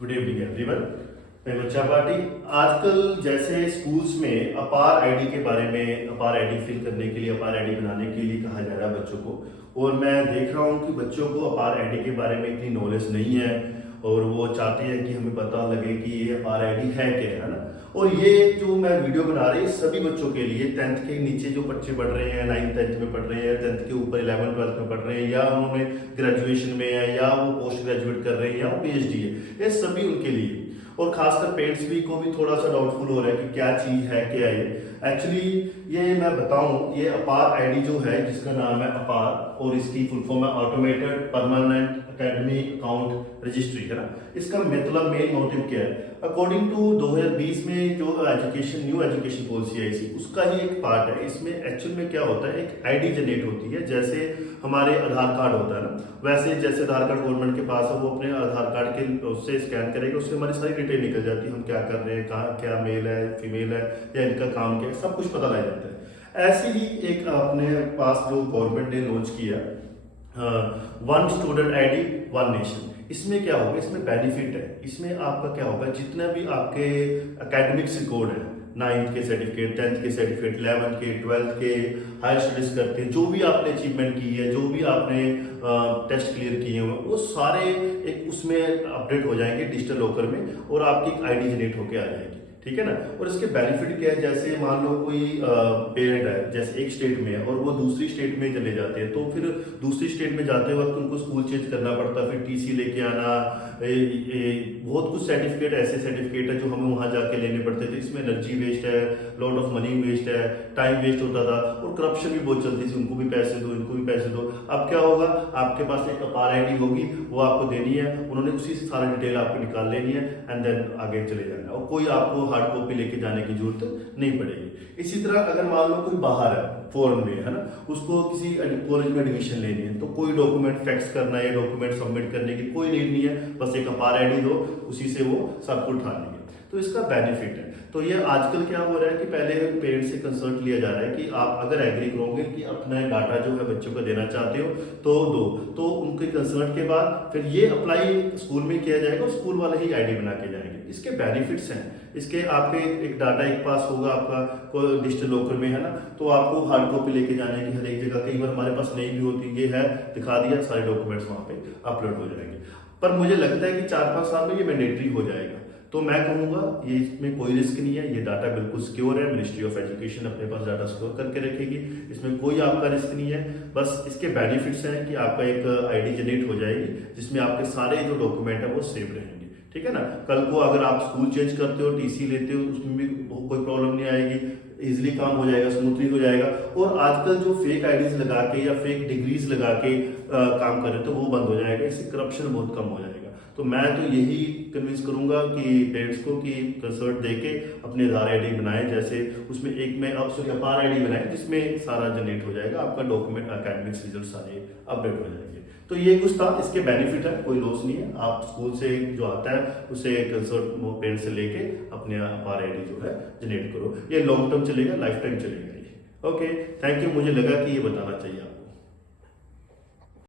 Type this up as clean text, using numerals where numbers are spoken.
Good evening everyone. मैं बच्चा party. आजकल जैसे स्कूल्स में अपार आईडी के बारे में, अपार आईडी फिल करने के लिए, अपार आईडी बनाने के लिए कहा जा रहा है बच्चों को। और मैं देख रहा हूँ कि बच्चों को अपार आईडी के बारे में इतनी नॉलेज नहीं है और वो चाहते हैं कि हमें पता लगे कि ये अपार आईडी है क्या, है ना। और ये जो मैं वीडियो बना रही हूँ सभी बच्चों के लिए, 10th के नीचे जो बच्चे पढ़ रहे हैं, 9th 10th में पढ़ रहे हैं, 10th के ऊपर 11th 12th में पढ़ रहे हैं, या उन्होंने ग्रेजुएशन में है, या वो पोस्ट ग्रेजुएट कर रहे हैं, या वो पीएचडी है, ये सभी उनके लिए। और खासकर पेरेंट्स भी को भी थोड़ा सा डाउटफुल हो रहा है कि क्या चीज है, क्या है एक्चुअली। ये मैं बताऊं, ये अपार आईडी जो है, जिसका नाम है अपार, और इसकी फुल फॉर्म है automated permanent academic account registry, है ना। इसका मतलब मेन मोटिव क्या है? अकॉर्डिंग टू 2020 में जो न्यू एजुकेशन पॉलिसी आई थी, उसका ही एक पार्ट है। इसमें एक्चुअल में क्या होता है, एक आईडी जनरेट होती है। जैसे हमारे आधार कार्ड होता है ना, वैसे जैसे आधार कार्ड गवर्नमेंट के पास है, वो अपने आधार कार्ड के उससे स्कैन करेगा, उससे हमारी सारी डिटेल निकल जाती है, हम क्या कर रहे हैं, कहाँ क्या मेल है, फीमेल है, या इनका काम क्या है, सब कुछ पता लग जाता है। ऐसे ही एक अपने पास जो गवर्नमेंट ने लॉन्च किया, one student ID one nation. इसमें क्या होगा, इसमें बेनिफिट है। इसमें आपका क्या होगा, जितना भी आपके एकेडमिक्स रिकॉर्ड है, 9th के सर्टिफिकेट, 10th के सर्टिफिकेट, 11th के, 12th के, हायर स्टडीज करते हैं, जो भी आपने अचीवमेंट की है, जो भी आपने टेस्ट क्लियर किए हुए, वो सारे एक उसमें अपडेट हो जाएंगे डिजिटल लॉकर में, और आपकी एक आईडी जनरेट होकर आ जाएगी, ठीक है ना। और इसके बेनिफिट क्या है, जैसे मान लो कोई पेरेंट है, जैसे एक स्टेट में है और वो दूसरी स्टेट में चले जाते हैं, तो फिर दूसरी स्टेट में जाते वक्त उनको स्कूल चेंज करना पड़ता है, फिर टीसी लेके आना, बहुत कुछ सर्टिफिकेट, ऐसे सर्टिफिकेट है जो हमें वहां जाके लेने पड़ते थे। इसमें एनर्जी वेस्ट है, लॉट ऑफ मनी वेस्ट है, टाइम वेस्ट होता था, और करप्शन भी बहुत चलती थी, उनको भी पैसे दो, इनको भी पैसे दो। अब क्या होगा, आपके पास एक अपार आईडी होगी, वो आपको देनी है, उन्होंने उसी से सारी डिटेल आपको निकाल लेनी है, एंड देन आगे चले जाना, और कोई आपको हार्ड कॉपी लेके जाने की जरूरत नहीं पड़ेगी। इसी तरह अगर मान लो कोई बाहर है, फॉरेन में, है ना, उसको किसी कॉलेज में एडमिशन लेनी है, तो कोई डॉक्यूमेंट फैक्स करना है, डॉक्यूमेंट सबमिट करने की कोई नीड नहीं है, बस एक अपार आईडी दो, उसी से वो सब कुछ उठा लेंगे। तो इसका बेनिफिट है। तो ये आजकल क्या हो रहा है कि पहले पेरेंट्स से कंसल्ट लिया जा रहा है कि आप अगर एग्री करोगे कि अपना डाटा जो है बच्चों को देना चाहते हो तो दो, तो उनके कंसल्ट के बाद फिर ये अप्लाई स्कूल में किया जाएगा, स्कूल वाले ही आईडी बना के जाएंगे। इसके बेनिफिट्स हैं, इसके आपके एक डाटा एक पास होगा आपका कोई डिजिटल लॉकर में, है ना, तो आपको हार्ड कॉपी लेके जाने की हर एक जगह, कई बार हमारे पास नहीं भी होती, ये है, दिखा दिया, सारे डॉक्यूमेंट्स वहां पे अपलोड हो जाएंगे। पर मुझे लगता है कि 4-5 साल में ये मैंडेटरी हो जाएगा। तो मैं कहूंगा ये, इसमें कोई रिस्क नहीं है, ये डाटा बिल्कुल सिक्योर है। मिनिस्ट्री ऑफ एजुकेशन अपने पास डाटा स्टोर करके रखेगी, इसमें कोई आपका रिस्क नहीं है। बस इसके बेनिफिट्स हैं कि आपका एक आईडी जनरेट हो जाएगी, जिसमें आपके सारे जो डॉक्यूमेंट है वो सेव रहेंगे, ठीक है ना। कल को अगर आप स्कूल चेंज करते हो, टीसी लेते हो, उसमें भी कोई प्रॉब्लम नहीं आएगी, इजिली काम हो जाएगा, स्मूथली हो जाएगा। और आजकल जो फेक आईडीज लगा के या फेक डिग्रीज लगा के काम कर रहे थे, वो बंद हो जाएगा, इससे करप्शन बहुत कम हो जाएगा। तो मैं तो यही कन्विंस करूंगा कि पेरेंट्स को कि कंसर्ट देके अपने आधार आईडी बनाए, जैसे उसमें एक में अपार आईडी बनाए, जिसमें सारा जनरेट हो जाएगा, आपका डॉक्यूमेंट, एकेडमिक्स रिजल्ट सारे अपडेट हो जाएंगे। तो ये कुछ था, इसके बेनिफिट है, कोई लॉस नहीं है। आप स्कूल से जो आता है उसे कंसर्ट पेरेंट्स से लेके अपने अपार आईडी जो है जनरेट करो। ये लॉन्ग टर्म चलेगा, लाइफ टाइम चलेगा ये। Okay, thank you. मुझे लगा कि ये बताना चाहिए आपको।